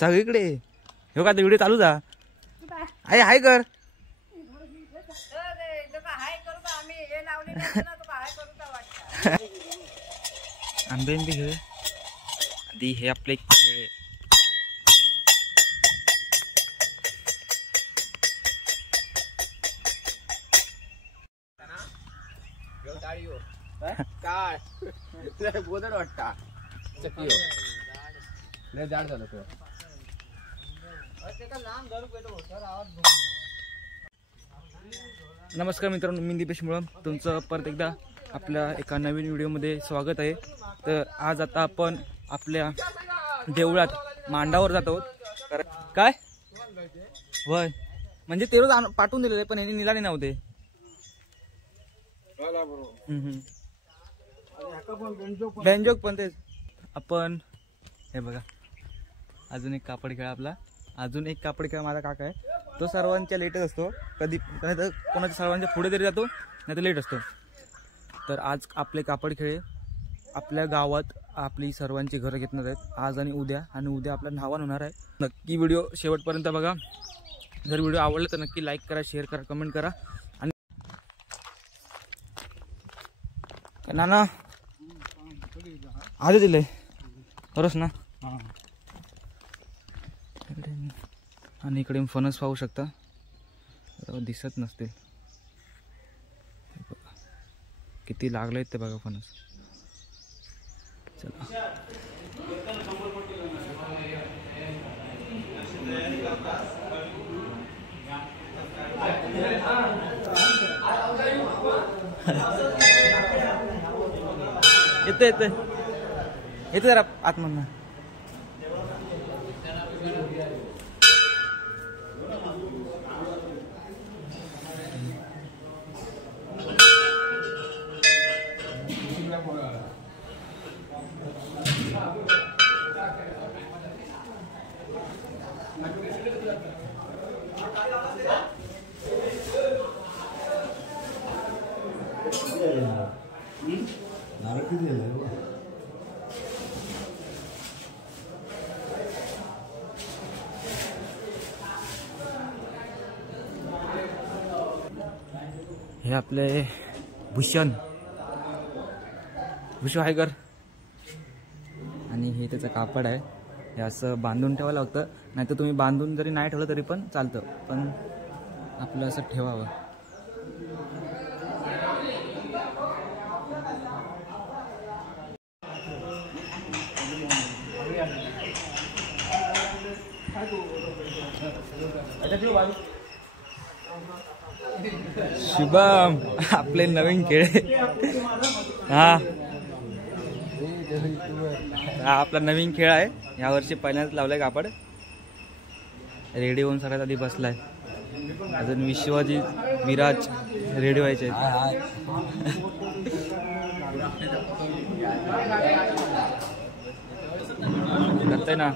सगळीकडे हो का व्हिडिओ चालू जा आहे हाय कर आंबे घे आधी हे आपले खेळ काय बोदड वाटता लय जाड झालं तो नमस्कार मित्रांनो, मी दीपेश मुळम तुमचं परत एकदा आपल्या एका नवीन व्हिडिओमध्ये स्वागत आहे. तर आज आता आपण आपल्या देवळात मांडावर जात आहोत. काय वय म्हणजे ते रोज पाठवून दिलेले पण यांनी निलाने नव्हते. बेंजोक पण तेच आपण हे बघा अजून एक कापड खेळ आपला अजून एक कापड खेळ माझा काका आहे. तो सर्वांच्या लेटच असतो, कधी तर कोणाच्या सर्वांच्या पुढे तरी जातो नाही तर लेट असतो. तर आज आपले कापड खेळ आपल्या गावात आपली सर्वांची घरं घेतणार आहेत आज आणि उद्या आपला न्हावाण होणार आहे. नक्की व्हिडिओ शेवटपर्यंत बघा. जर व्हिडिओ आवडला तर नक्की लाईक करा, शेअर करा, कमेंट करा. आणि नाना आधी दिले खरंच ना. आणि इकडे फणस पाहू शकता, दिसत नसतील किती लागले ते बघा फणस. चला येते येते येते जरा आतमधनं. हे आपले भूषण हायकर आणि हे त्याचं कापड आहे. हे असं बांधून ठेवावं लागतं, नाही तर तुम्ही बांधून जरी नाही ठेवलं तरी पण चालतं, पण आपलं असं ठेवावं. शुभम आपले नवीन खेळ हा आपला नवीन खेळ आहे. यावर्षी पहिल्यांदाच लावलाय कापड. रेडी होऊन सगळ्यात आधी बसलाय. अजून विश्वजित विराज रेडी व्हायचे करताय ना.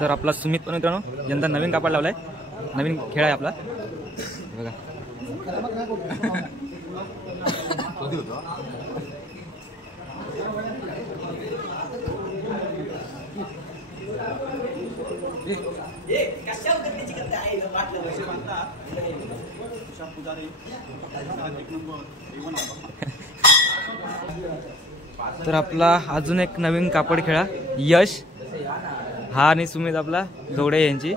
तर आपला सुमित पण मित्रांनो यंदा नवीन कापड लावलाय. नवीन खेळ आहे आपला बघा. तर आपला अजून एक नवीन कापड खेळा यश हा आणि सुमित आपला जोडे यांची.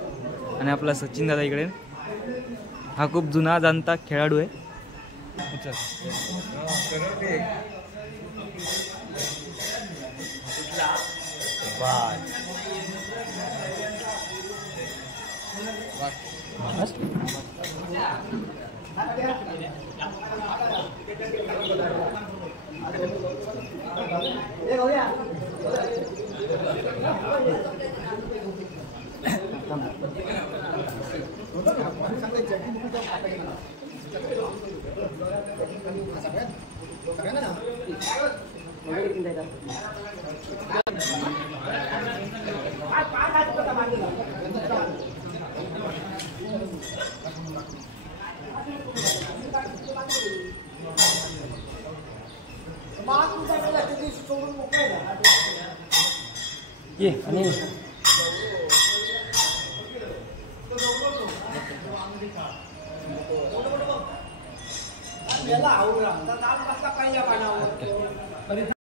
आणि आपला सचिन दादा इकडे हा खूप जुना जाणता खेळाडू आहे. ये आणि याला आवरा आता दाल कसला पाहिजे पाण्यावर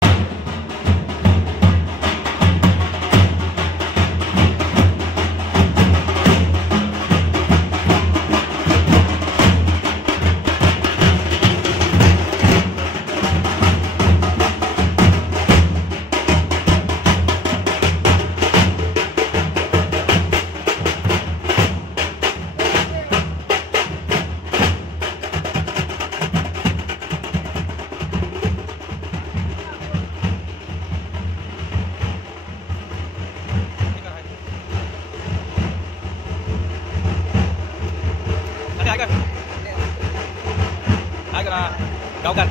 गावकार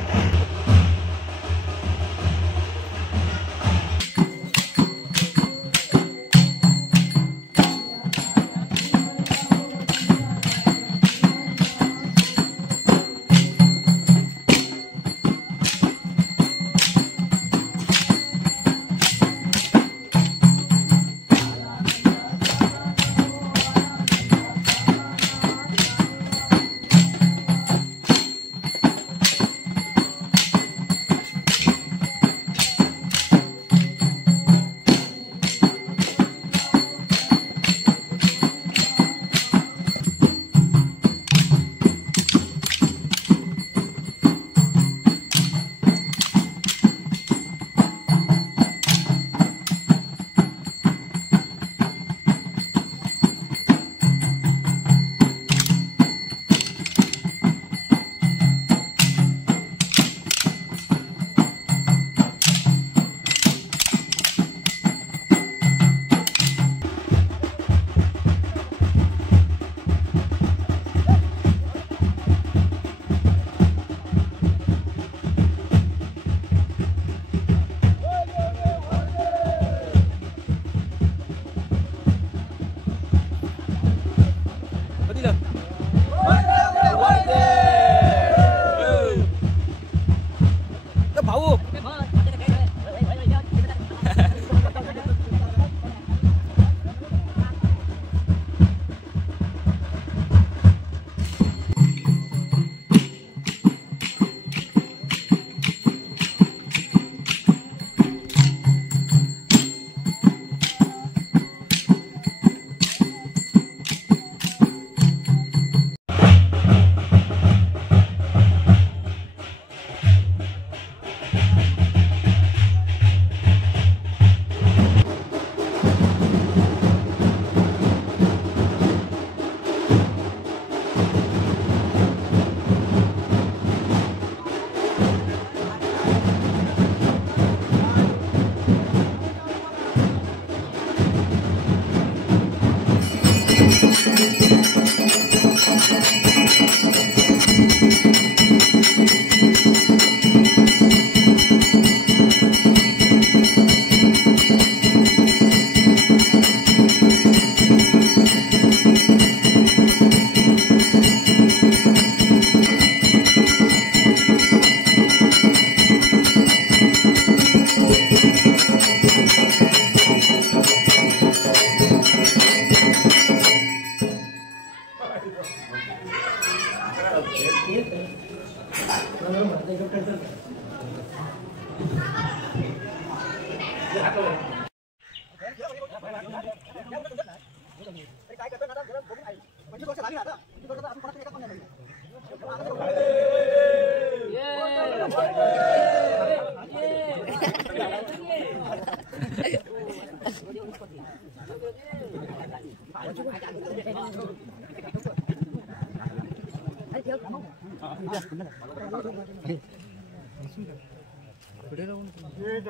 भाऊ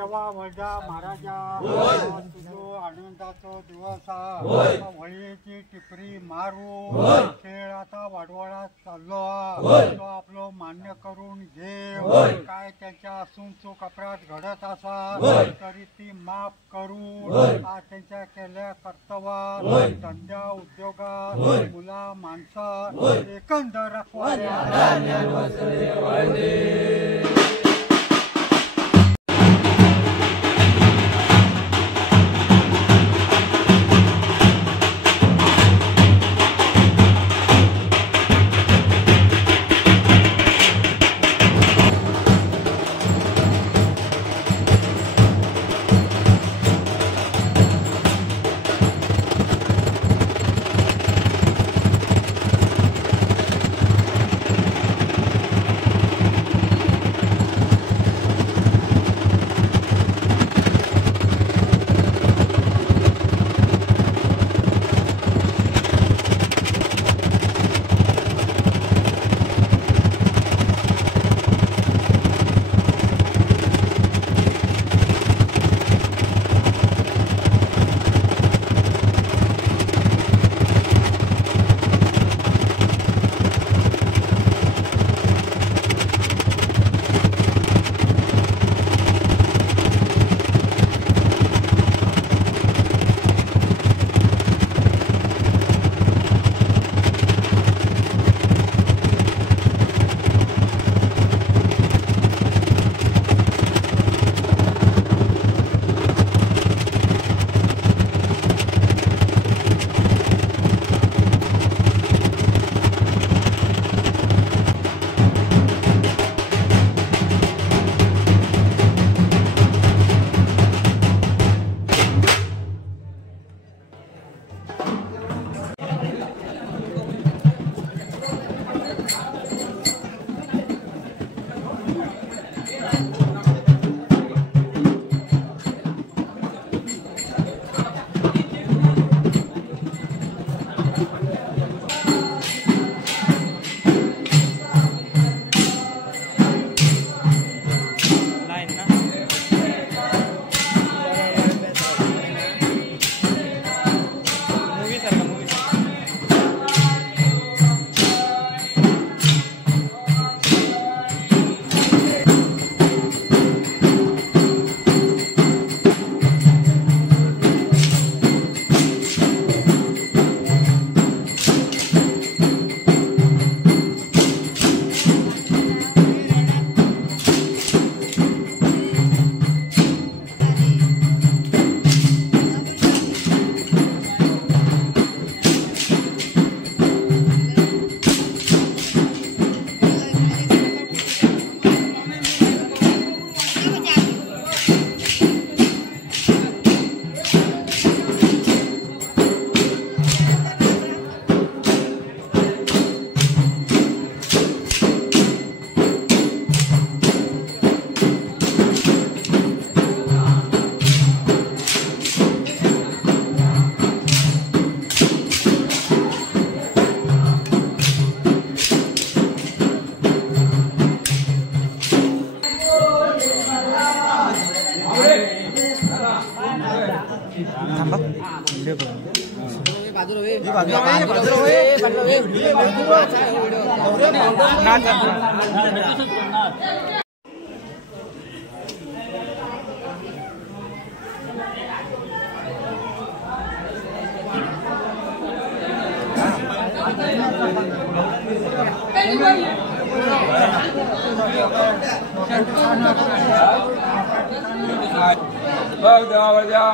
रवा वजा महाराजा तुझो आनंदाचो दिवस व्हळीची टिपरी मारू खेळ आता वाडवळात चाललो तो आपलो मान्य करून घे काय त्याच्या असून चूक अपराध घडत असा तरी ती माफ करून आज त्यांच्या केल्या कर्तव्यात धंद्या उद्योगात मुला माणसात एकंदर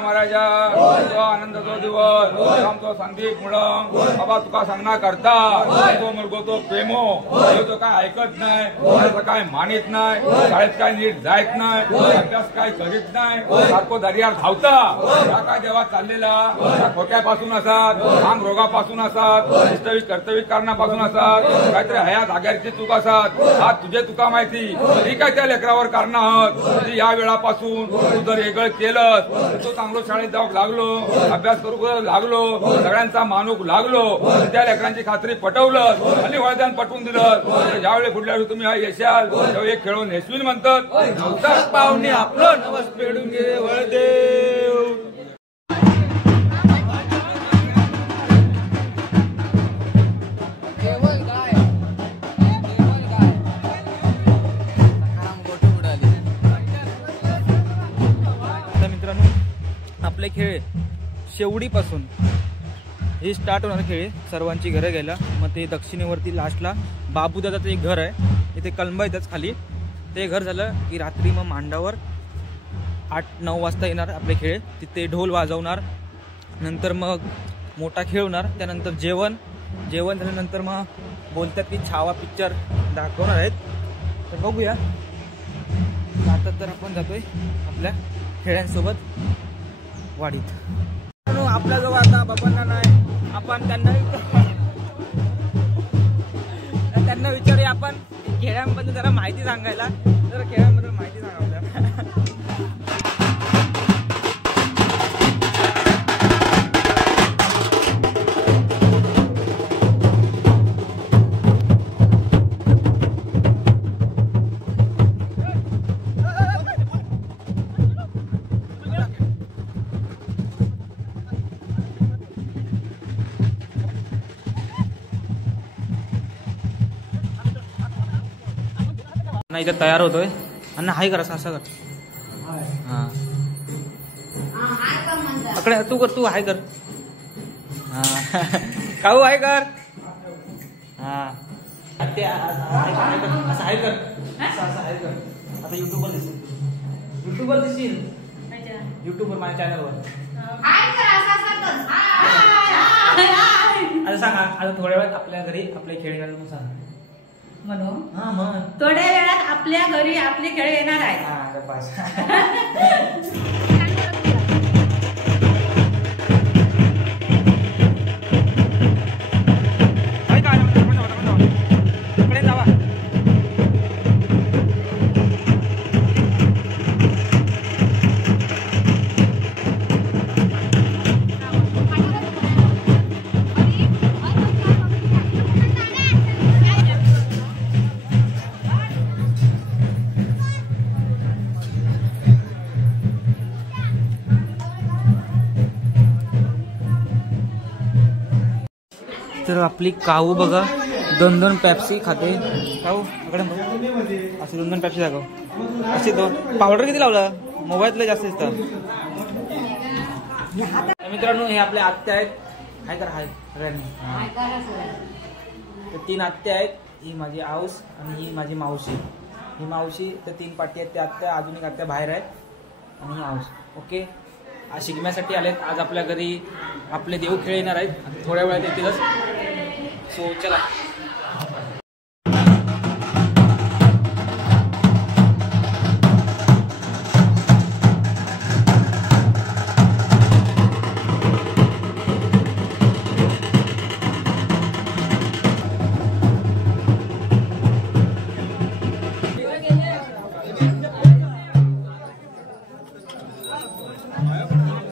महाराजा तो आनंदाचो दिवस आमचो संदीप मुळम बाबा तुका सांगना करता तो मुलगो तो प्रेमो तो काय ऐकत नाही कोणाचं काय मानित नाही शाळेत काय नीट जायत नाही अभ्यास काय करीत नाही सारखो दर्यार धावता त्या काय जेव्हा चाललेला त्या खोट्यापासून असतात अंग रोगापासून असतात वास्तविक कर्तव्य कारणापासून असतात काहीतरी हया जाग्याची चूक असतात हा तुझे तुका माहिती ती काय त्या लेकरावर कारण आहात या वेळापासून तू जर वेगळं केलं दिलं तो चांगलो शाळेत जाऊ लागलो, अभ्यास करू लागलो, सगळ्यांचा मानूक लागलो, त्या लेकरांची खात्री पटवलं आणि वळद्यान पटवून दिलं. ज्यावेळी पुढल्या वेळी तुम्ही हा यशाल त्यावेळी एक खेळून नेसवीन म्हणतात. नवसाच पाहुणे आपलं नवस पेडून गेले वळदेव. आपले खेळ शेवडीपासून हे स्टार्ट होणार खेळ. सर्वांची घरं गेला. मग ते दक्षिणेवरती लास्टला बाबूदादाचं एक घर आहे, इथे कलंबा येतच खाली. ते घर झालं की रात्री मग मांडावर 8-9 वाजता येणार आपले खेळ. तिथे ढोल वाजवणार, नंतर मग मोठा खेळ होणार. त्यानंतर जेवण झाल्यानंतर मग बोलतात की छावा पिक्चर दाखवणार आहेत. तर बघूया. आता तर आपण जातोय आपल्या खेळ्यांसोबत वाडीत. आपल्याजवळ आता बाबांना नाही, आपण त्यांना विचारूया आपण खेळांबद्दल जरा माहिती सांगायला. जरा खेळांबद्दल माहिती सांगा आपल्याला. नाही इथे तयार होतोय. अण्णा हाय कर, असं कर. हा अकडे तू कर, तू हाय कर. हा काऊ हाय कर. हा ते असं हाय कर, असं हाय कर. आता युट्यूबवर दिसशील, युट्यूबवर माझ्या चॅनलवर. आता सांगा, आता थोड्या वेळात आपल्या घरी आपले खेळ येणार म्हणून सांग. थोड्या वेळात आपल्या घरी आपले खेळ येणार आहे. तर आपली काऊ बघा 2-2 पेप्सी खाते. काऊ इकडे असे 2-2 पेप्सी दाखव. असे 2 पावडर किती लावला? मोबाईलला जास्त दिसतात. मित्रांनो हे आपले आत्या आहेत. हाय करा, हाय सगळ्यांनी. तर 3 आत्या आहेत. ही माझी आऊस आणि ही माझी मावशी. ही मावशी तर 3 पाटी आहेत. त्या आत्या, अजून एक आत्या बाहेर आहेत आणि ही आऊस. ओके, आज शिकण्यासाठी आलेत. आज आपल्या घरी आपले देव खेळ येणार आहेत. थोड्या वेळात येतीलच. सो चला.